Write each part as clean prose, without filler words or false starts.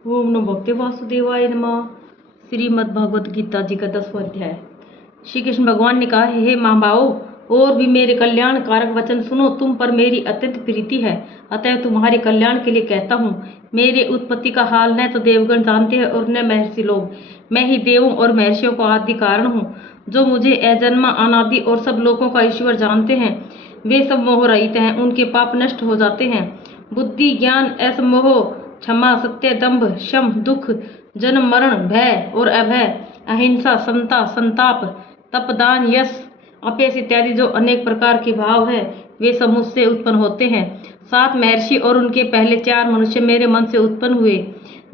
ओम नमो भगवते वासुदेवाय नमः। श्रीमद् भगवत गीता जी का 10वां अध्याय। श्री कृष्ण भगवान ने कहा, हे महाबाहो, और भी मेरे कल्याण कारक वचन सुनो। तुम पर मेरी अत्यंत प्रीति है, अतः तुम्हारे कल्याण के लिए कहता हूँ। मेरे उत्पत्ति का हाल न तो देवगण जानते हैं और न महर्षि लोग। मैं ही देवों और महर्षियों का आदि कारण हूँ। जो मुझे अजन्मा अनादि और सब लोगों का ईश्वर जानते हैं, वे सब मोह रहित हैं, उनके पाप नष्ट हो जाते हैं। बुद्धि, ज्ञान, असमोह, क्षमा, सत्य, दंभ, शम, दुख, जन्म, मरण, भय और अभय, अहिंसा, समता, संताप, तप, दान, यश, अपेस इत्यादि जो अनेक प्रकार के भाव है, वे सब मुझसे उत्पन्न होते हैं। 7 महर्षि और उनके पहले 4 मनुष्य मेरे मन से उत्पन्न हुए।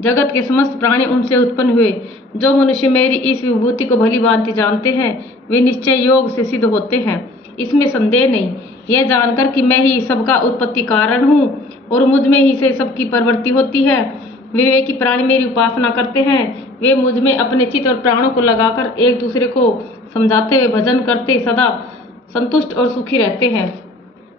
जगत के समस्त प्राणी उनसे उत्पन्न हुए। जो मनुष्य मेरी इस विभूति को भली भांति जानते हैं, वे निश्चय योग से सिद्ध होते हैं, इसमें संदेह नहीं। यह जानकर कि मैं ही सबका उत्पत्ति कारण हूँ और मुझ में ही से सबकी प्रवृत्ति होती है, विवेकी प्राणी मेरी उपासना करते हैं। वे मुझ में अपने चित्त और प्राणों को लगाकर एक दूसरे को समझाते हुए भजन करते सदा संतुष्ट और सुखी रहते हैं।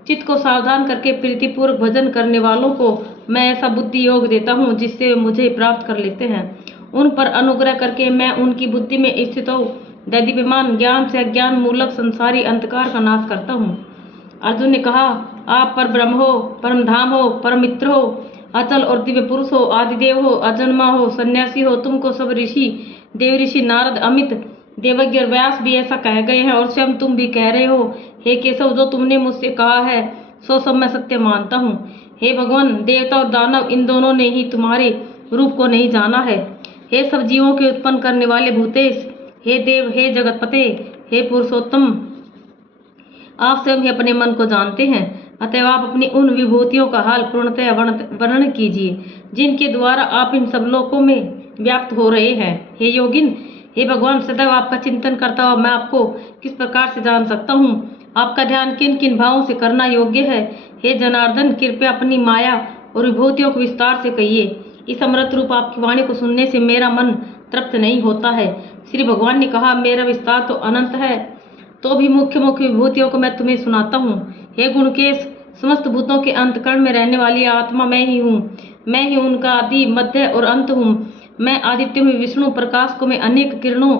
चित्त को सावधान करके प्रीतिपूर्वक भजन करने वालों को मैं ऐसा बुद्धि योग देता हूँ जिससे वे मुझे प्राप्त कर लेते हैं। उन पर अनुग्रह करके मैं उनकी बुद्धि में स्थित हो दैदीप्यमान ज्ञान से अज्ञान मूलक संसारी अंधकार का नाश करता हूँ। अर्जुन ने कहा, आप पर ब्रह्म हो, परम धाम हो, परम मित्र हो, अचल और दिव्य पुरुष हो, आदिदेव हो, अजन्मा हो, सन्यासी हो। तुमको सब ऋषि, देव ऋषि, नारद, अमित, देवज्ञ और व्यास भी ऐसा कह गए हैं और स्वयं तुम भी कह रहे हो। हे केशव, जो तुमने मुझसे कहा है सो सब मैं सत्य मानता हूँ। हे भगवान, देवता और दानव इन दोनों ने ही तुम्हारे रूप को नहीं जाना है। हे सब जीवों के उत्पन्न करने वाले भूतेश, हे देव, हे जगतपते, हे पुरुषोत्तम, आप स्वयं ही अपने मन को जानते हैं, अतएव आप अपनी उन विभूतियों का हाल पूर्णतः वर्णन कीजिए जिनके द्वारा आप इन सब लोकों में व्याप्त हो रहे हैं। हे योगिन, हे भगवान, सदैव आपका चिंतन करता हुआ मैं आपको किस प्रकार से जान सकता हूँ? आपका ध्यान किन किन भावों से करना योग्य है? हे जनार्दन, कृपया अपनी माया और विभूतियों को विस्तार से कहिए। इस अमृत रूप आपकी वाणी को सुनने से मेरा मन तृप्त नहीं होता है। श्री भगवान ने कहा, मेरा विस्तार तो अनंत है, तो भी मुख्य मुख्य विभूतियों को मैं तुम्हें सुनाता हूँ। हे गुणकेश, समस्त भूतों के अंतकरण में रहने वाली आत्मा मैं ही हूँ। मैं ही उनका आदि, मध्य और अंत हूँ। मैं आदित्यों में विष्णु, प्रकाश को में अनेक किरणों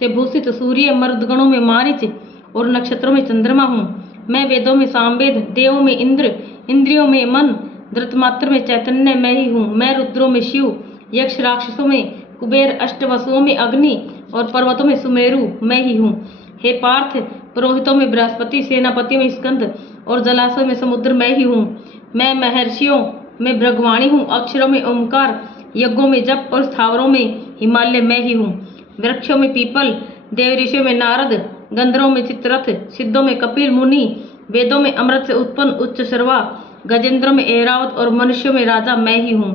से भूषित सूर्य, मर्दगणों में मारीच और नक्षत्रों में चंद्रमा हूँ। मैं वेदों में सामवेद, देवों में इंद्र, इंद्रियों में मन, धृतमात्र में चैतन्य मैं ही हूँ। मैं रुद्रों में शिव, यक्ष राक्षसों में कुबेर, अष्टवसुओं में अग्नि और पर्वतों में सुमेरु मैं ही हूँ। हे पार्थ, पुरोहितों में बृहस्पति, सेनापतियों में स्कंद और जलाशय में समुद्र मैं ही हूँ। मैं महर्षियों में भृगवाणी हूँ, अक्षरों में ओंकार, यज्ञों में जप और स्थावरों में हिमालय मैं ही हूँ। वृक्षों में पीपल, देव ऋषियों में नारद, गंधर्वों में चित्ररथ, सिद्धों में कपिल मुनि, वेदों में अमृत से उत्पन्न उच्च सर्वा, गजेंद्रों में ऐरावत और मनुष्यों में राजा मैं ही हूँ।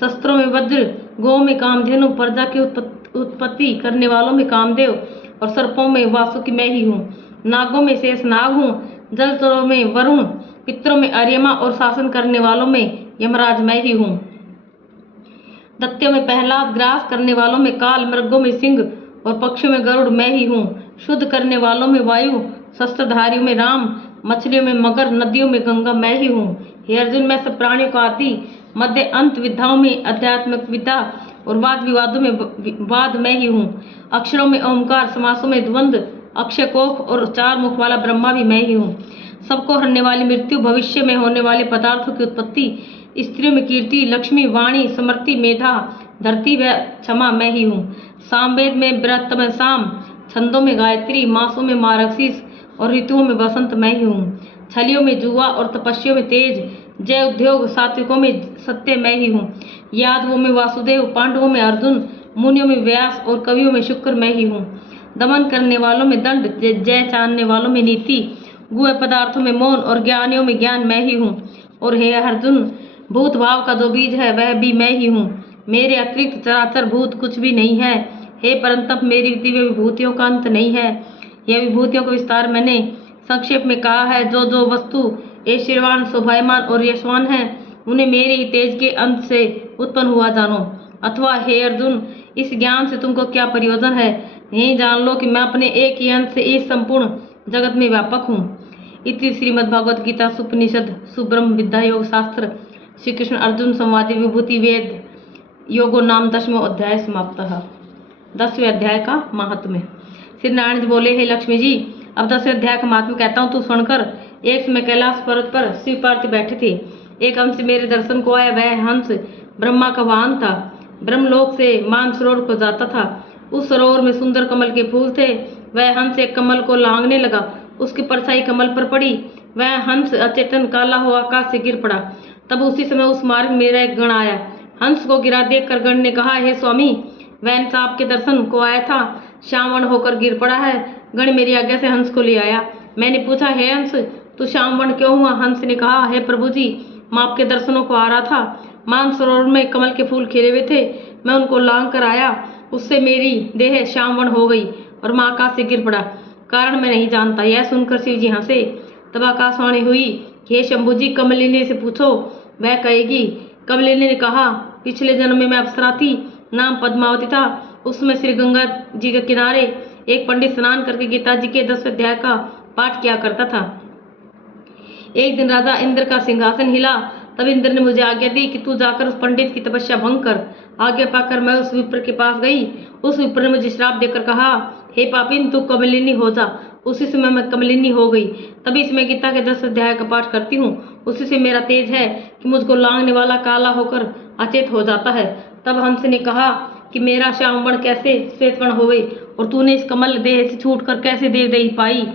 शस्त्रों में वज्र, गौ में कामधेनु, प्रजा की उत्पत्ति करने वालों में कामदेव और सर्पों में वासुकी मैं ही हूँ। नागों में शेष नाग हूँ, जलचरों में वरुण, पितरों में अर्यमा और शासन करने वालों में यमराज मैं ही हूँ। दत्तियों में प्रहलाद, ग्रास करने वालों में काल, मृगों में सिंह और पक्षियों में गरुड़ मैं ही हूँ। शुद्ध करने वालों में वायु, शस्त्रधारियों में राम, मछलियों में मगर, नदियों में गंगा मैं ही हूँ। हे अर्जुन, मैं सब प्राणियों का आदि, मध्य, अंत, विद्याओं में आध्यात्मिक विद्या और वाद विवादों में वाद मैं ही हूँ। अक्षरों में ओंकार, समासों में द्वंद्व, अक्षय कोख और 4 मुख वाला ब्रह्मा भी मैं ही हूँ। सबको हरने वाली मृत्यु, भविष्य में होने वाले पदार्थों की उत्पत्ति, स्त्रियों में कीर्ति, लक्ष्मी, वाणी, समृद्धि, मेधा, धरती व क्षमा मैं ही हूँ। सामवेद में बृहत्तम साम, छंदों में गायत्री, मासों में मार्गशीर्ष और ऋतुओं में वसंत मैं ही हूँ। छलियों में जुआ और तपस्वियों में तेज, जय उद्योग, सात्विकों में सत्य मैं ही हूँ। यादवों में वासुदेव, पांडवों में अर्जुन, मुनियों में व्यास और कवियों में शुक्र मैं ही हूँ। दमन करने वालों में दंड, जय चाहने वालों में नीति, गुह पदार्थों में मौन और ज्ञानियों में ज्ञान मैं ही हूँ। और हे अर्जुन, भूत भाव का जो बीज है वह भी मैं ही हूँ। मेरे अतिरिक्त चराचर भूत कुछ भी नहीं है। हे परंतप, मेरी दिव्य विभूतियों का अंत नहीं है। यह विभूतियों का विस्तार मैंने संक्षेप में कहा है। जो जो वस्तु ऐश्वर्यवान, शोभायमान और यशवान है, उन्हें मेरे ही तेज के अंत से उत्पन्न हुआ जानो। अथवा हे अर्जुन, इस ज्ञान से तुमको क्या प्रयोजन है? यही जान लो कि मैं अपने एक ही अंश से इस संपूर्ण जगत में व्यापक हूँ। इति श्रीमद्भगवद गीता सुपनिषद सुब्रह्म विद्या योग शास्त्र श्री कृष्ण अर्जुन संवादी विभूति वेद योगो नाम 10वां अध्याय समाप्त। 10वें अध्याय का महात्म्य। श्री नारायण जी बोले, हे लक्ष्मी जी, अब 10वें अध्याय का महात्म्य कहता हूँ, तू सुनकर। एक समय कैलाश पर्वत पर शिव पार्वती बैठे थे। एक हंस मेरे दर्शन को आया। वह हंस ब्रह्मा का वाहन था। ब्रह्मलोक से मानसरोवर को जाता था। उस सरोवर में सुंदर कमल के फूल थे। वह हंस एक कमल को लांघने लगा। उसकी परछाई कमल पर पड़ी। वह हंस अचेतन काला हुआ आकाश से गिर पड़ा। तब उसी समय उस मार्ग में मेरा एक गण आया। हंस को गिरा देखकर गण ने कहा, हे स्वामी, वह हंस आपके दर्शन को आया था, श्यामवर्ण होकर गिर पड़ा है। गण मेरी आज्ञा से हंस को ले आया। मैंने पूछा, हे हंस, तू श्यामवर्ण क्यों हुआ? हंस ने कहा, हे प्रभु जी, मैं आपके दर्शनों को आ रहा था। मानसरोवर में कमल के फूल खिले हुए थे। मैं उनको लांघ कर आया। उससे मेरी देह श्यामवर्ण हो गई और मैं आकाश से गिर पड़ा। कारण मैं नहीं जानता। यह सुनकर शिव जी हंसे। तब आकाशवाणी हुई, हे शंभु जी, कमलिनी से पूछो, वह कहेगी। कमलिनी ने कहा, पिछले जन्म में मैं अप्सरा थी, नाम पद्मावती था। उसमें श्री गंगा जी के किनारे एक पंडित स्नान करके गीता जी के 10वें अध्याय का पाठ किया करता था। एक दिन राजा इंद्र का सिंहासन हिला। तब इंद्र ने मुझे आज्ञा दी कि तू जाकर उस पंडित की तपस्या भंग कर। आज्ञा पाकर मैं उस विप्र के पास गई। उस विप्र ने मुझे श्राप देकर कहा, हे पापिन, तू कमलिनी हो जा। उसी समय मैं कमलिनी हो गई। तभी से मैं गीता के 10 अध्याय का पाठ करती हूँ। उसी से मेरा तेज है कि मुझको लांघने वाला काला होकर अचेत हो जाता है। तब हंस ने कहा कि मेरा श्यामवर्ण कैसे श्वेतवर्ण हो गई और तूने इस कमल देह से छूटकर कैसे देवदेही पाई?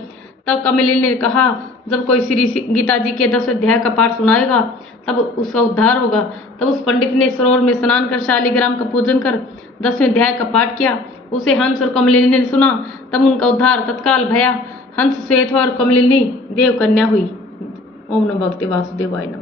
तब कमलिनी ने कहा, जब कोई श्री गीता जी के 10 अध्याय का पाठ सुनाएगा तब उसका उद्धार होगा। तब उस पंडित ने सरोवर में स्नान कर शालिग्राम का पूजन कर 10वें अध्याय का पाठ किया। उसे हंस और कमलिनी ने सुना। तब उनका उद्धार तत्काल भया। हंस श्वेत और कमलिनी देव कन्या हुई। ओम नमो भगवते वासुदेवाय नमः।